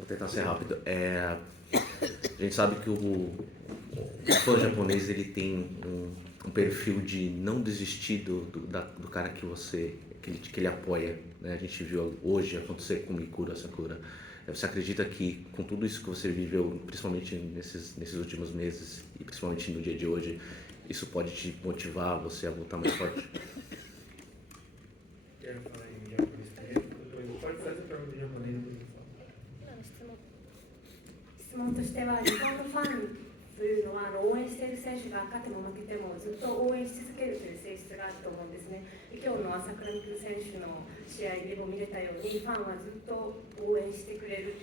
Vou tentar ser rápido. A gente sabe que o fã japonês ele tem um perfil de não desistir do cara que ele apoia, né? A gente viu hoje acontecer com Mikura Sakura. Você acredita que com tudo isso que você viveu, principalmente nesses últimos meses e principalmente no dia de hoje, isso pode te motivar você a voltar mais forte? Quero falar em japonês primeiro. Pode fazer para mim em japonês, depois eu falo. 質問としては、日本のファンというのは応援している選手が勝っても負けてもずっと応援し続けるという性質があると思うんですね。今日の朝倉未来選手の試合でも見れたように、ファンはずっと応援してくれ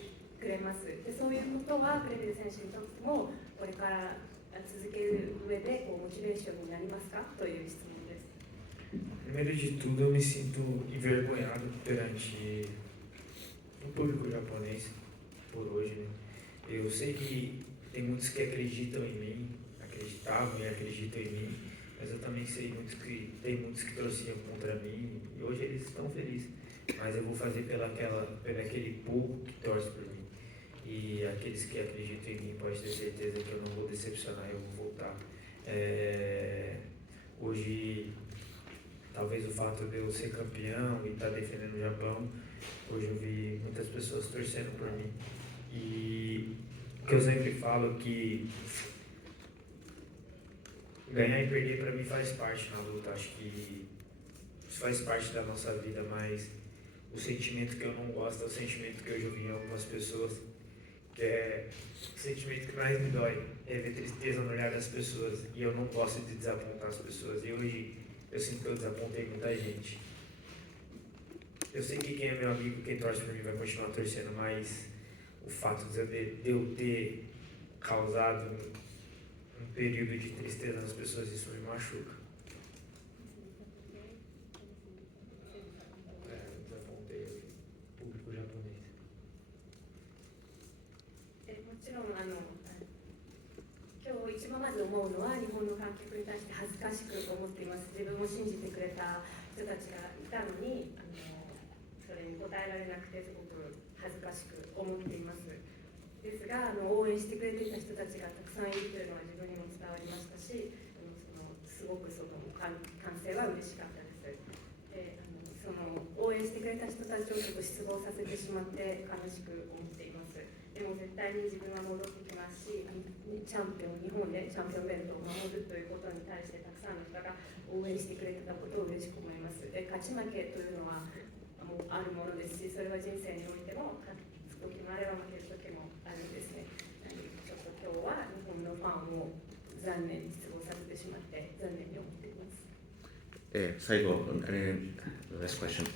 ます。でそういうことはクレベル選手にとってもこれから続ける上でモチベーションになりますかという質問です。 Primeiro de tudo, eu me sinto envergonhado perante o público japonês por hoje, né? Eu sei que tem muitos que acreditam em mim, acreditavam e acreditam em mim, mas eu também sei tem muitos que torciam contra mim e hoje eles estão felizes. Mas eu vou fazer pelo aquele pouco que torce por mim. E aqueles que acreditam em mim pode ter certeza que eu não vou decepcionar, eu vou voltar. Hoje, talvez o fato de eu ser campeão e estar defendendo o Japão, hoje eu vi muitas pessoas torcendo por mim. E o que eu sempre falo é que ganhar e perder para mim faz parte na luta. Acho que isso faz parte da nossa vida, mas o sentimento que eu não gosto é o sentimento que hoje eu vi em algumas pessoas, que é o sentimento que mais me dói, é ver tristeza no olhar das pessoas. E eu não gosto de desapontar as pessoas. E hoje eu sinto que eu desapontei muita gente. Eu sei que quem é meu amigo, quem torce por mim vai continuar torcendo, mas o fato de eu ter causado um período de tristeza nas pessoas, isso me machuca. Eu desapontei o público japonês. もちろん今日一番まず思うのは日本の観客に対して恥ずかしく思っています。自分を信じてくれた人たちがいたのにそれに応えられなくてすごく恥ずかしく思っています。ですが応援してくれていた人たちがたくさんいるというのは自分にも伝わりましたし、すごくその歓声は嬉しかったです。でその応援してくれた人たちをちょっと失望させてしまって悲しく思っています。でも絶対に自分は戻ってきますし、日本でチャンピオンベルトを守るということに対してたくさんの人が応援してくれてたことを嬉しく思います。で勝ち負けというのはもうあるものですし、それは人生においても勝つ時もあれば負ける時もあるんですね。ちょっと今日は日本のファンを残念に失望させてしまって残念に思っています。最後、last question.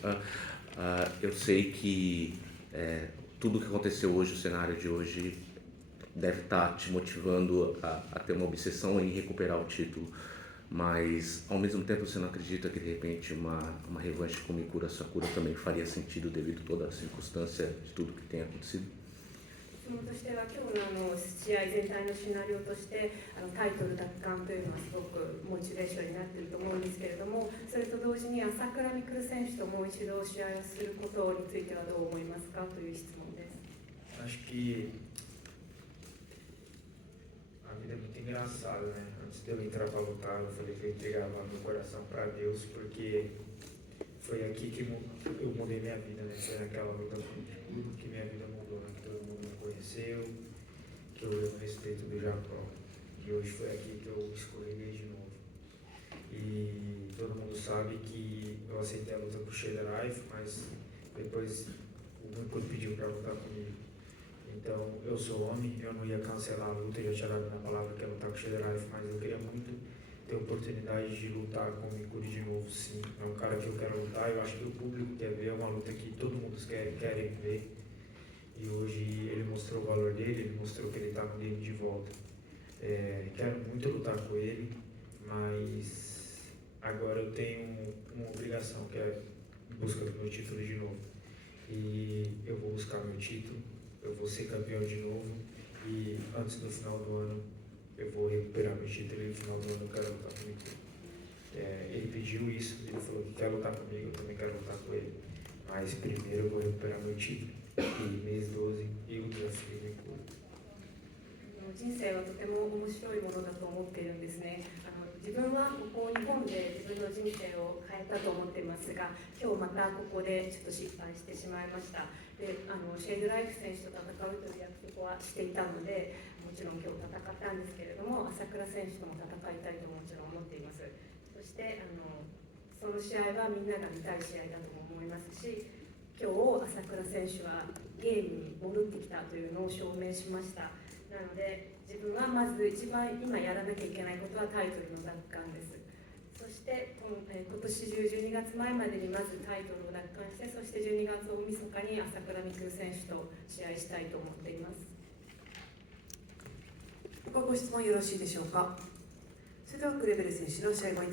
Eu sei que tudo que aconteceu hoje, o cenário de hoje, deve estar te motivando a ter uma obsessão em recuperar o título, mas ao mesmo tempo você não acredita que de repente uma revanche com Mikura Sakura também faria sentido devido a toda a circunstância de tudo que tem acontecido? 質問としては今日の試合全体のシナリオとしてタイトル奪還というのはすごくモチベーションになっていると思うんですけれども、それと同時に朝倉未来選手ともう一度試合をすることについてはどう思いますかという質問です。 Acho que a vida é muito engraçada, né? Antes de eu entrar para lutar, eu falei que eu entregava meu coração para Deus, porque foi aqui que eu mudei minha vida, né? Foi naquela luta tudo que minha vida mudou, né? Que todo mundo me conheceu, que eu dei o respeito do Japão. E hoje foi aqui que eu escolhi de novo. E todo mundo sabe que eu aceitei a luta com o Shederaif, mas depois o Mikura pediu para lutar comigo. Então, eu sou homem, eu não ia cancelar a luta, eu já tinha dado minha palavra que ia lutar com o Shederaif, mas eu queria muito ter a oportunidade de lutar com o Mikura de novo, sim. É um cara que eu quero lutar, eu acho que o público quer ver, é uma luta que todo mundo querem ver. E hoje ele mostrou o valor dele, ele mostrou que ele está no game de volta. Quero muito lutar com ele, mas agora eu tenho uma obrigação, que é a busca do meu título de novo. E eu vou buscar meu título, eu vou ser campeão de novo e antes do final do ano eu vou recuperar meu título e no final do ano eu quero lutar comigo. Ele pediu isso, ele falou que quer lutar comigo, eu também quero lutar com ele. Mas primeiro eu vou recuperar meu título. e mês 12 e o transferir. 人生はとても面白いものだと思っているんですね。自分はここ日本で自分の人生を変えたと思っていますが、今日またここでちょっと失敗してしまいました。でシェイド・ライフ選手と戦うという約束はしていたので、もちろん今日戦ったんですけれども、朝倉選手とも戦いたいともちろん思っています。そしてその試合はみんなが見たい試合だとも思いますし、今日朝倉選手はゲームに戻ってきたというのを証明しました。なので自分はまず一番今やらなきゃいけないことはタイトルの奪還です。そして今年中12月前までにまずタイトルを奪還して、そして12月大晦日に朝倉未来選手と試合したいと思っています。他ご質問よろしいでしょうか。それではクレベル選手の試合後に